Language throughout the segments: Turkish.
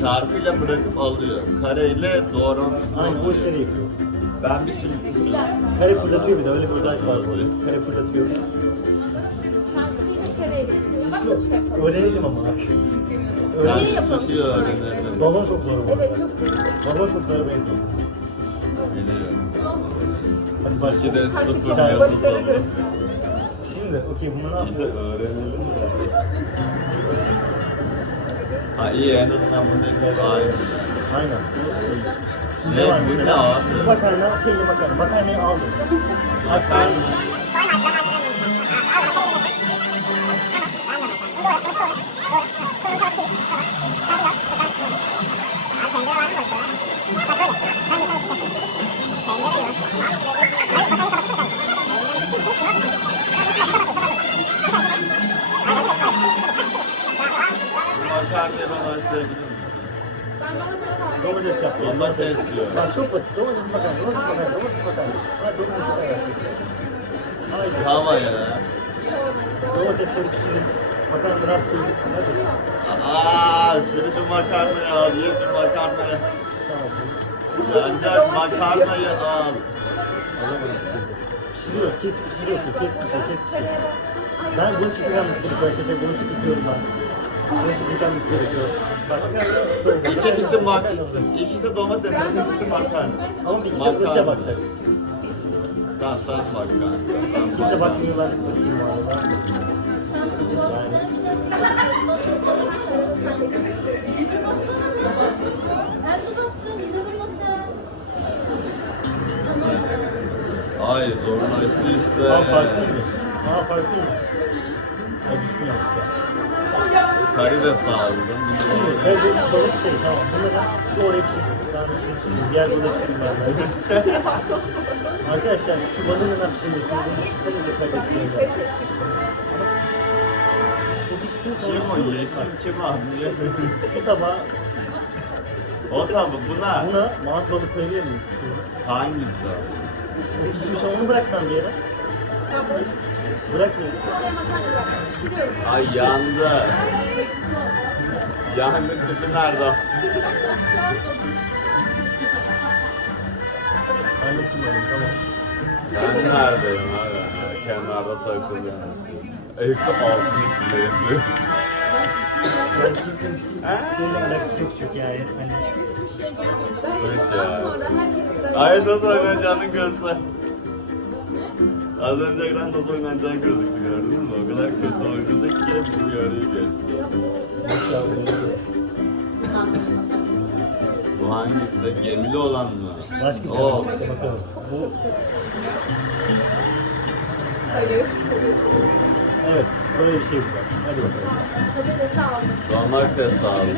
Çarpıyla bırakıp alıyor. Kareyle doğrantısını Aynen o işleri yapıyor. Ben bir sürü Kare fırlatıyor bir de öyle bir özellik var böyle. Kare fırlatıyor. Şey yapalım. Öğrenelim ama Öğrenelim. yapalım. tutuyor öğrenelim. Balon çok zor. Evet çok güzel. Balon çok zor benim. Hadi başlayalım. de Hadi sıfır göster. Şimdi okey bunu ne yapıyor? öğrenelim. Ha iyi en azından bu ne aynı. Aynen. Şimdi Ne, ne var bu ne mesela? abi? Biz makarna, şeyli makarna. Makarnayı aldım. Makarna. Makarnayı ben açlayabilir miyim? Domates aldım. Domates diyor. Bak çok basit. Domates makarna, domates makarna, domates makarna. Hadi domates makarna. Haydi. Tava ya. Domatesleri pişirin. Makarnalar her şeyi. Hadi. Aa, şunu şu makarnayı al, ye şu makarnayı. Tamam. Benden makarnayı al. Pişiriyoruz, kesip pişiriyorsun. Kes pişir, kes pişir. Ben bulaşık gerekiyor arkadaşlar. Bulaşık yıkıyorum ben. Bulaşık yıkanması gerekiyor. Bak. böyle. İkisi mak, ikisi domates, ikisi makarna. Ama bir kişi bulaşığa bakacak. Tamam sen makarna. Kimse makarna. bakmıyor ben. Ay zorlaştı işte. Aa farklıymış. Aa farklıymış. Ay düşünüyorum işte. Karides aldım. Balık şey tamam. Bunları doğru şunu pişirdim. Diğer ben de. Arkadaşlar şu balığın? Bunu pişirsenize karidesleri. Bu o sonra yeşil kim abi? şu tabağa O tabi buna buna mağat balık koyabilir miyiz? hangisi? O pişmiş onu bıraksan bir yere. Bırakmıyorum. Ay yandı. Yandı tüpü nerede? Hallettim onu. Ben neredeyim abi? Kenarda takılıyorum. Eksi altmış. Yani kimsenin şeyle alakası yok çok yani. Hani Ay nasıl oynayacağını göster. Az önce ekran nasıl oynayacağını gözüktü gördün mü? O kadar kötü oynadık ki bu yarıyı geçti. Bu hangisi? Gemili olan mı? başka bir O. tanesi bakalım. Bu evet böyle bir şey bu. Hadi bakalım. Domates aldım.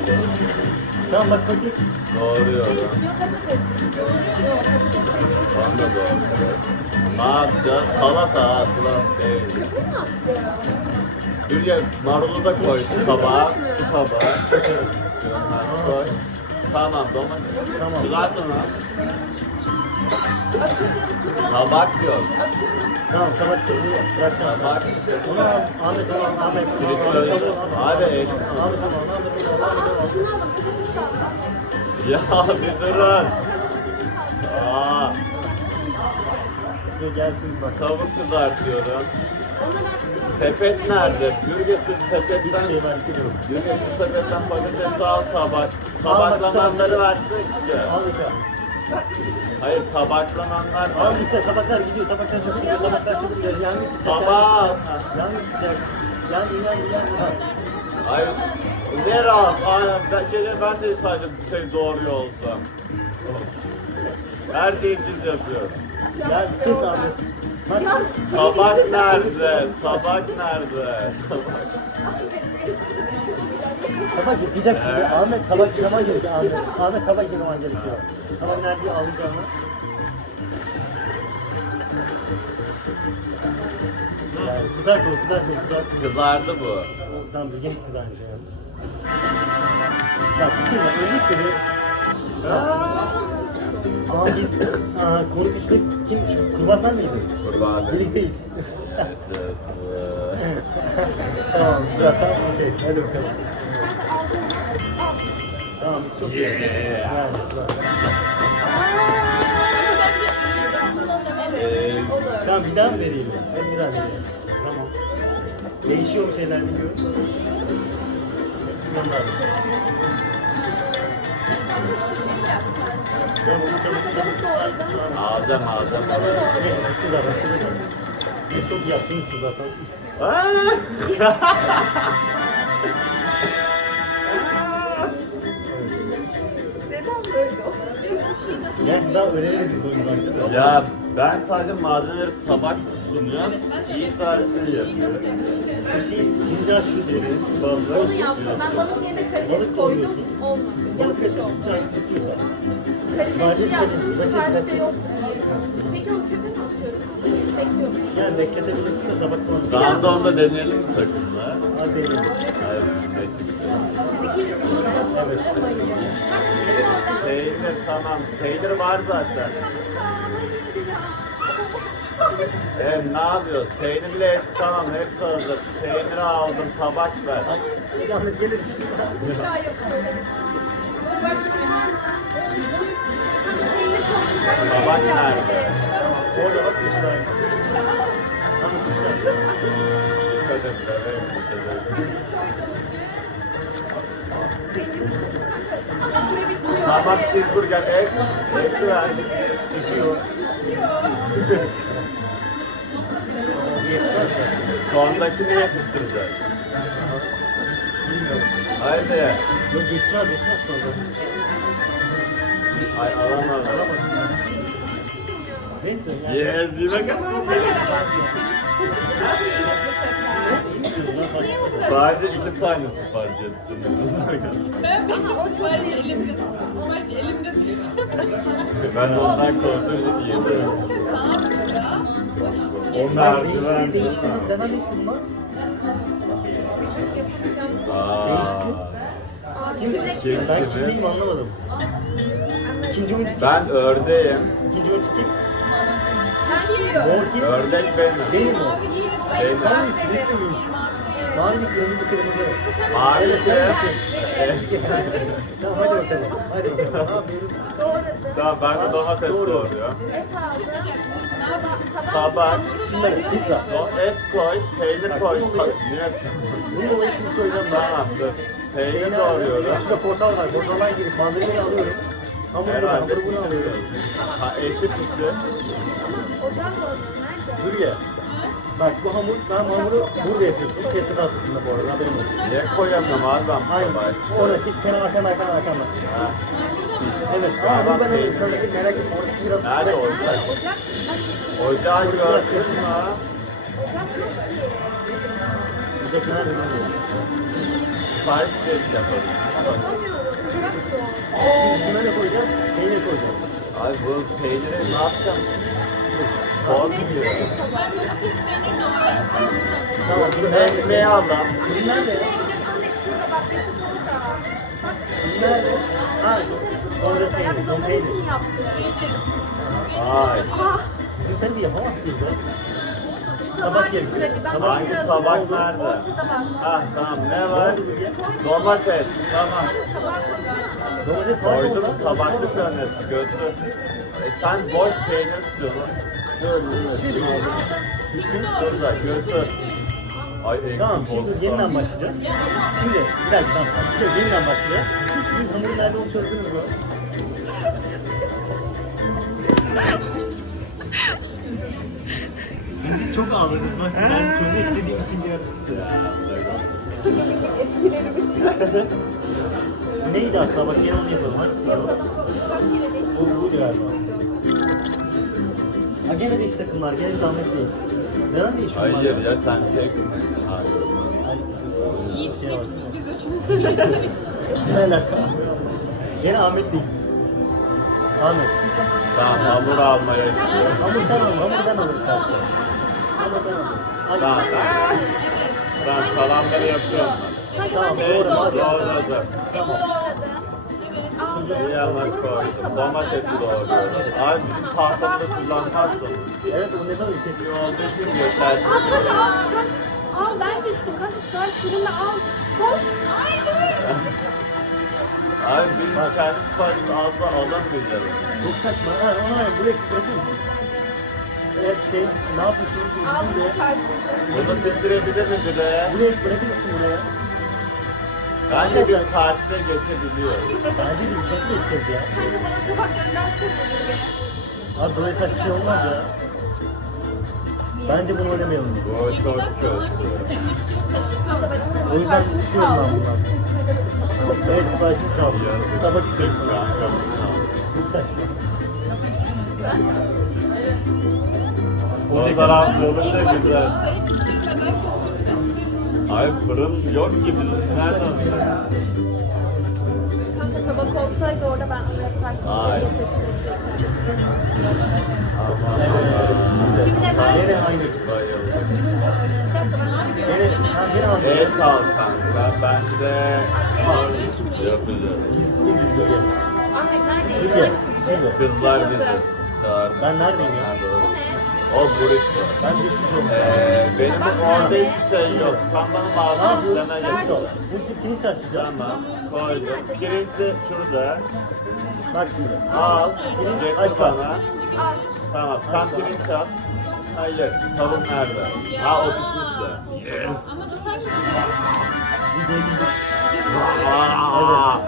Tamam bak basit. Doğruyorum. Onu da doğruyorum. Ne yapacağız? Salata asla değil. Hülya marulu da koy şu tabağa. Şu tabağa. Koy. Tamam domates. Tamam. Kızart onu. Tabak yok. Tamam tabak şimdi bırakacağım. Tabak. Onu al Ahmet al Ahmet. Ahmet Şöyle. al, al, al. Hadi. Ahmet al Ahmet Ahmet al. Ya bir durun. Aa, Şöyle gelsin bak. tavuk kızartıyorum. Sepet nerede? Bürgetin Bir sepetten şey var iki durum. Bürgetin sepetten patatesi al tabak. Tabaklananları versek ki. Al yıka. Hayır tabaklananlar var. Al yıka tabaklar gidiyor. Tabaklar çok gidiyor. Tabaklar çok gidiyor. Yangın çıkacak. Tabağı. Yangın çıkacak. Yangın yangın yangın. Ha. Hayır. Ne rahat. Aynen. Ben, gece ben de sadece bir şey doğruyor olsam. Her şeyi düz yapıyorum. Ya kes abi. Bak. Tabak nerede? Tabak nerede? Tabak yıkayacaksın. Evet. Ahmet tabak yıkaman gerekiyor Ahmet. Ahmet tabak yıkaman gerekiyor. Tabak nerede alacağını. Yani kızart o, kızart o, kızart. Kızardı bu. Tamam bir gene kızarmış yani. Bak bir şey var. Öncelikle bir... Ama biz aa, konuk üçte kim? Şu Kurban sen miydin? Kurbanı. Birlikteyiz. Tamam güzel tamam okey hadi bakalım. Tamam biz çok iyiyiz. Yani. Olur. Tamam bir daha mı deneyelim? Hadi bir daha deneyelim. Tamam. Değişiyor mu şeyler bilmiyorum. Hepsinden var. Tamam çabuk çabuk. Alacağım alacağım. Neyse bitti zaten. Çok yaptınız ki zaten. Aa! Ya siz daha öğrenemediniz oyundan. Ya ben sadece malzemeleri tabak sunuyorum. İyi tarifleri yapıyorum. Sushi, ninja şu deri, balık. Onu yaptım. Ben balık yerine karides Balık koydum. Olmadı. Balık Yapmış karides oldum. sıcak istiyorsan. Karidesli Sadece yaptım. Siparişte karides. yok. Peki onu çöpe mi atıyoruz? Bekliyorum. Yani bekletebilirsin de tabak falan. Random da deneyelim mi takımla? Hadi deneyelim. Evet. Peynir tamam. Peynir var zaten. E ne yapıyoruz? Peynirli et tamam hepsi hazır. Peyniri aldım tabak ver. Ahmet gelir işte. Daha yapıyorum. Bak. Tabak nerede? Orada bak kuşlar. Ama kuşlar. Dikkat et. evet, dikkat et. Tabak cheeseburger et. Hepsi ver. Pişiyor. Yetmez mi? Sondakini yetiştireceğiz. Bilmiyorum. Haydi. Yok yetişmez yetişmez sonra. Ay alamadım. Neyse yani. Yes, yine Sadece iki tane sipariş etsin. Ama o çok elimde. Sipariş elimde düştü. ben de ondan korktum ne diyeyim. O Ben değişti değişti. Neden değişti bunlar? Aa. Kim? Ben kimliyim anlamadım. İkinci oyuncu kim? Ben ördeğim. İkinci oyuncu kim? Ben kim? Ördek benim. Benim o. Benim Sen misin? Bitti Mavi, kırmızı, kırmızı. Mavi de. misin? Tamam hadi bakalım. Hadi bakalım. Ne yapıyoruz? Ben de domates Doğru. doğruyorum. Et aldım. Tabak. Şimdi pizza. O et koy, peynir koy. Ta-? Bunu dolayı şimdi koyacağım ben. Tamam dur. Peynir Şeyine doğruyorum. Şurada portal var. Portaldan girip malzemeleri alıyorum. Hamuru da Herhalde hamuru bunu alıyorum. Ha eti pişti. Ocak oldu. Nerede? Dur ya. Bak bu hamur, ben hamuru burada yapıyorsun. Keski tahtasında bu arada haberin olsun. Niye koyamıyorum abi ben tabağı? Ona hiç kenar arkan arkan arkandan. Ha. Evet. Ama bu ben öyle sana bir merak etme. Orası biraz Nerede ocak? Ocak. Ocağı gördün mü? Ocak nerede. Sipariş yapalım. Yapamıyorum. Ocak yok. Şimdi şuna ne koyacağız? Peynir koyacağız. Ay bu peyniri ne yapacağım? Domates doğradım. Tamam. Şu ekmeği al. Fırın nerede? Fırın nerede? Ha, domates Ya peynir. onun peynir. Ay. Ah. Bizim tabii yapamazsınız ya. Nerede? Ha tamam ne var? Domates. Tamam. Domates var mı Koydum tabaklı zannettim götür. Sen boş peynir tutuyorsun. Şurada götür. Ay eksik Tamam şimdi oldu. yeniden başlayacağız. Şimdi bir dakika tamam. Şöyle yeniden başlayacağız. Siz hamurun nerede olduğunu çözdünüz mü? Siz çok ağladınız. Ben sizden çözmek istediğim için geldim size. Neydi hatta bak gene onu yapalım. Hangisi o? Bu, buydu galiba. Gene de iş takımlar. Gene zahmetliyiz. Neden değişiyor bunlar Hayır ya? ya sen teksin. Hayır. Ay, bir şey var. Biz üçümüz. Ne alaka? Gene Ahmet'leyiz biz. Ahmet. Tamam hamur almaya gidiyorum. Hamur sen al, hamur ben alırım karşıya. Hamur ben alırım. Tamam. Ben kalanları yapıyorum. Tamam, Evet, doğru. Hadi. doğradım. Bir yana koydum. Domatesi doğruyorum. Abi bizim tahtamızı kullanmazsın. Evet o neden öyle şey? Bir olduğu için yeter. Al ben düştüm. Kanka sipariş fırında al. Koş. Ay dur. Abi biz kendi siparişimizi asla alamayacağız. Çok saçma. Ha, aynen buraya bırakır mısın? Evet şey ne yapıyorsunuz? Al Bizim de sipariş. Bunu mi bir de? buraya bırakır mısın buraya? Bence biz karşıya geçebiliyoruz. Bence de biz nasıl geçeceğiz ya? Kanka bana tabak göndersene buraya. Abi böyle saçma şey olmaz ya. Bence bunu oynamayalım biz. Bu çok kötü. O yüzden çıkıyorum ben bundan. Evet siparişim kaldı. Tabak istiyorsun. Kanka. Çok saçma. O taraf olunca güzel. Ay fırın yok ki biz nereden? Kanka tabak olsaydı orada ben ona sipariş Ay. Evet şimdi. Şimdi ben- Yine aynı. Bir dakika ben Yine, ha, yine aynı. Et al kanka. Ben de yapacağız. Biz, biz izliyoruz. Ahmet neredeyiz? Şimdi. Kızlar bizi çağırdı. Ben neredeyim ya? Ha, doğru. O ne? O burası. Ben düşmüş oldum. Ee, benim orada hiçbir şey yok. Sen bana Ne lazım yapıyoruz? deme Nerede o? yok. Bunun için pirinç açacağız. Tamam. Koydum. Pirinçli şurada. Bak şimdi. Al. Pirinç aç bana. Tamam. Sen pirinç al. Hayır. Tavuk nerede? Ha o pişmişti. Yes. Biz de yedik. Aa.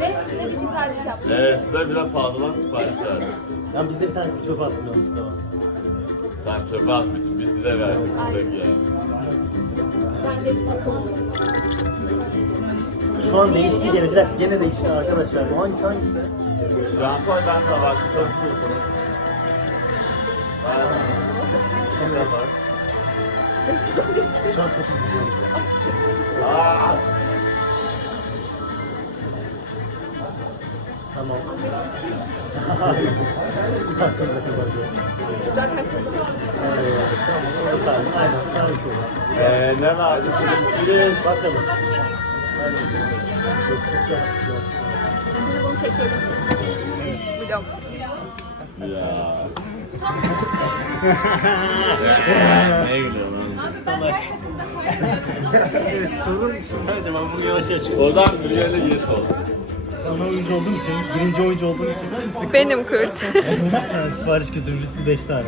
Ve size bir sipariş yaptım. Evet size bile fazladan sipariş verdim. Ya biz de bir tanesi çöpe attım yanlışlıkla. Tamam çöpe atmışım. Biz size verdik. Size yani. De. Şu an değişti gene. Bir dakika gene değişti arkadaşlar. Bu hangisi hangisi? Şu an koy ben de bak. Çok kurtum. Ben Şimdi bak. Şu an çok iyi gidiyoruz. Aa. Tamam. Uzak bakıyoruz. Zaten kızım. Evet, tamam. Orada sarma. Aynen servis olur. Ee, ne? Şimdi pirinç. Bakalım. Çok çok güzel. Şimdi bunu. Vlog. Ya. ne gülüyorsun? Evet, sorun ben bunu yavaş yavaş. Ozan bir yerine giriş. Ana oyuncu olduğum için, birinci oyuncu olduğum için Benim Kurt. sipariş götürmüşüz 5 tane.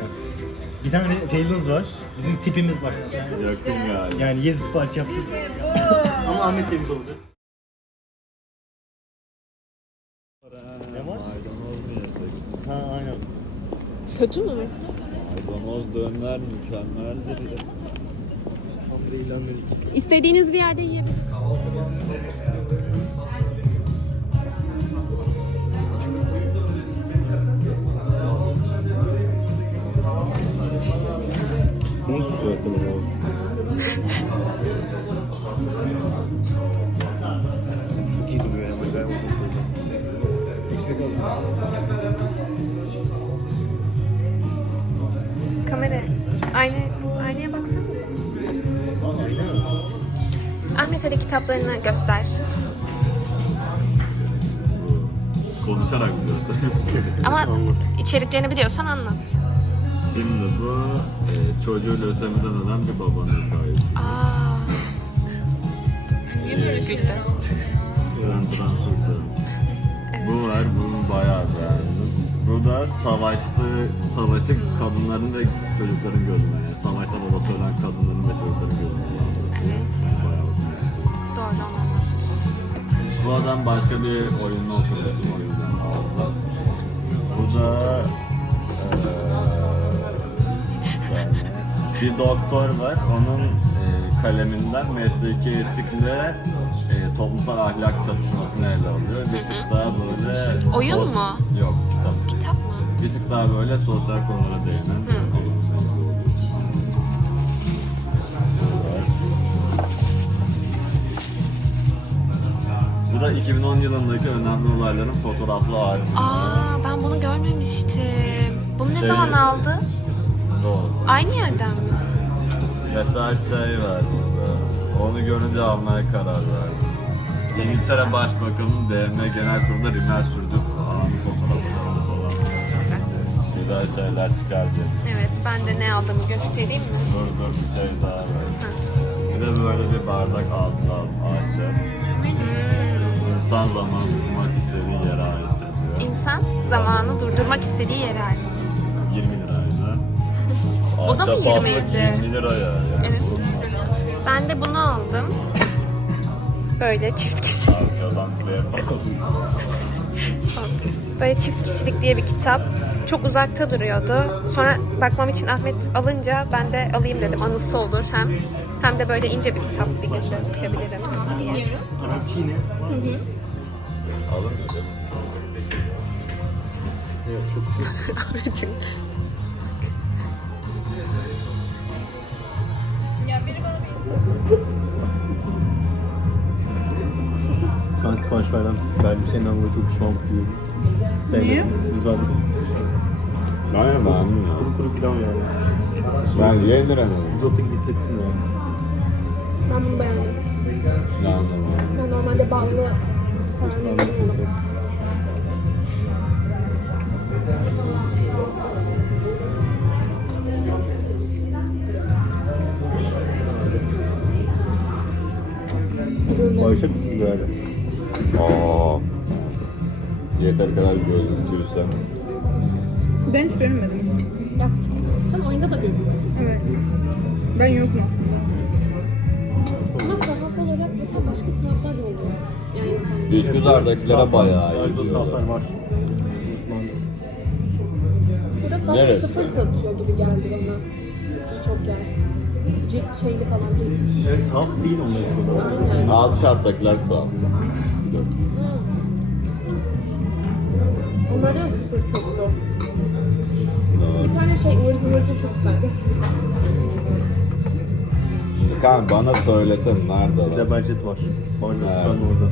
Bir tane failiniz var. Bizim tipimiz. Yani, Yakın yani. yani 7 sipariş yaptık. Ama Ahmet'le biz olacağız. Ne var? Maydanoz mu yesek? Ha aynen. Kötü mü? Maydanoz döner mükemmeldir ya. İstediğiniz bir yerde yiyebilirsiniz. Söylesene bu. Çok iyi duruyor yani. Ben bunu söyleyeceğim. Ekmek az mı? Kamera. Ayna, aynaya baksana. Ahmet hadi kitaplarını göster. Konuşarak biliyorsun. Ama içeriklerini biliyorsan anlat. Şimdi bu e, çocuğu lösemiden ölen bir babanın hikayesi. Aa. Güldüm. Ben Trump çok severim. Evet. Bu var, bunu bayağı beğendim. Bu da savaştı, savaşı kadınların ve çocukların gözünden. Yani savaşta babası ölen kadınların ve çocukların gözünden. Evet. Bayağı gitti. Doğru. Bu adam başka bir oyununu okumuştum o yüzden aldım. Bu da bir doktor var. Onun eee, kaleminden mesleki etikle eee, toplumsal ahlak çatışmasını ele alıyor. Bir tık daha böyle... Oyun sos- mu? Yok, kitap. Kitap mı? Bir tık daha böyle sosyal konulara değinen. Bu da 2010 yılındaki önemli olayların fotoğraflı hali. Aa ben bunu görmemiştim. Bunu ne Şey- zaman aldı? Doğru. Aynı yerden mi? Mesela şey var burada. Onu görünce almaya karar verdim. İngiltere Başbakanı'nın BM Genel Kurulu'nda rimel sürdüğü anı fotoğrafları falan. Güzel şeyler çıkar diye. Evet ben de ne aldığımı göstereyim mi? Dur dur bir şey daha var. Bir de böyle bir bardak aldılar ahşap. Hmm. İnsan zaman bulmak istediği yere diyor. İnsan zamanı durdurmak istediği yere aittir. 20 liraydı. O da mı Ahşap aldık 20'ydi? 20 liraya. Yani. Evet. Ben de bunu aldım. Böyle çift kişi. Arkadan buraya falan. Böyle çift kişilik diye bir kitap. Çok uzakta duruyordu. Sonra bakmam için Ahmet alınca ben de alayım dedim. Anısı olur hem. Hem de böyle ince bir kitap bir gece okuyabilirim diye. Arancini. Alır mı dedim. Evet çok şey. Ahmet'in. Ben sipariş verdim. Şeyden dolayı çok pişman duyuyorum. Sevmedim. Güzeldi. Ben de beğendim ya. Kuru kuru pilav yani. Ben 20 lira dedim. Uzatı gibi hissettim yani. Ben bunu beğendim. Beğendim ya. Ben normalde ballı sarmayı Bağışık mısın böyle? Aa. Yeter kadar gözükürsem. Ben hiç görmedim. Ya, sen oyunda da görüyorsun. Evet. Ben yokum aslında. Ama sahaf olarak mesela başka sahaflar da oluyor. Yani Üsküdar'dakilere bayağı iyi Ayrıca diyorlar. saflar var. Osmanlı. burada sadece Neresi? sıfır satıyor gibi geldi bana. Çok yer. Cilt şeyli falan değil. Evet saf değil onlar çok. Aynen. Alt kattakiler sağ. Onlardan sıfır çoktu. Bir tane şey ıvır zıvırcı çok güzeldi. Kan bana söylesen nerede lan? Zebercet var. Barlar Evet. Sultan orada.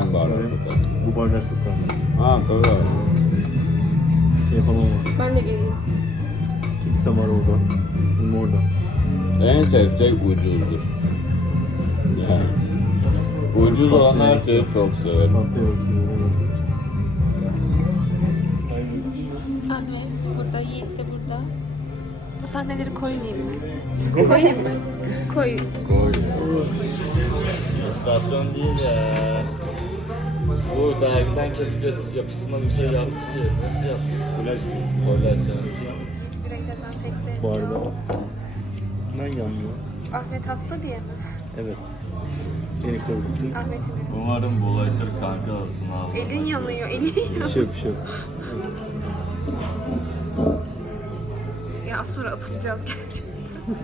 Hangi burada? Bu Barlar Sultan. Ha tabii. Şey falan var. Ben de geleyim. Kilise var orada. Bunun orada. En sevdiğim şey ucuzdur. Yani. Ucuz olan her şeyi çok severim. Ahmet burada, Yiğit de burada. Bu sahneleri koymayayım mı? Koyayım mı? Koy. Koy. İstasyon değil ya. Bu dergiden kesip kes- yapıştırma bir şey yaptık ya. Nasıl yaptık? Kolaj. Kolaj yani. Burayı dezenfekte Bu arada. Ben yanmıyor. Ahmet hasta diye mi? Evet. Beni korkuttun. Ahmet'in. Umarım bulaşır kanka sınav. Elin yanıyor, elin Bir yanıyor. şey yok bir şey yok. Ya az sonra atılacağız gerçekten.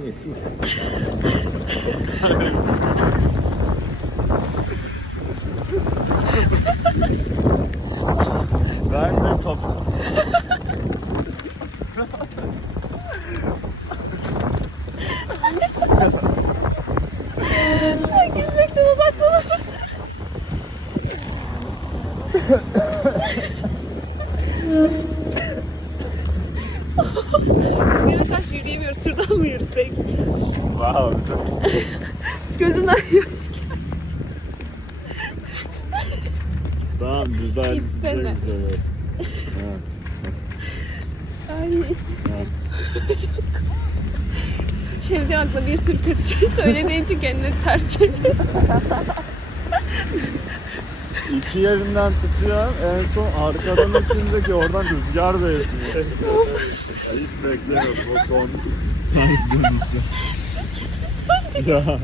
Neyse. Yürürken yürüyemiyoruz. Şuradan mı yürüsek? Wow. Gözümden yiyor. Tamam güzel. Güzel güzel. Ay. Çevre aklına bir sürü kötü şey söylediğin için kendini ters çeviriyor. İki yerinden tutuyor. En son arkadan ötünce ki oradan rüzgar da esiyor. Hiç beklemiyorum o son ters dönüşü. ya.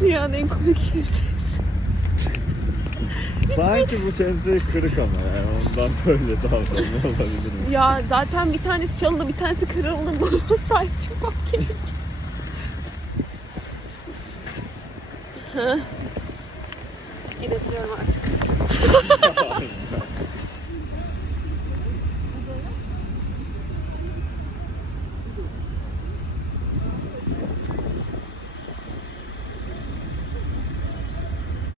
Dünyanın en komik şey. Sanki bu şemsiye kırık ama yani ondan böyle davranıyor olabilir mi? Ya zaten bir tanesi çalındı, bir tanesi kırıldı. Buna sahip çıkmak gerek. Huh? Idę do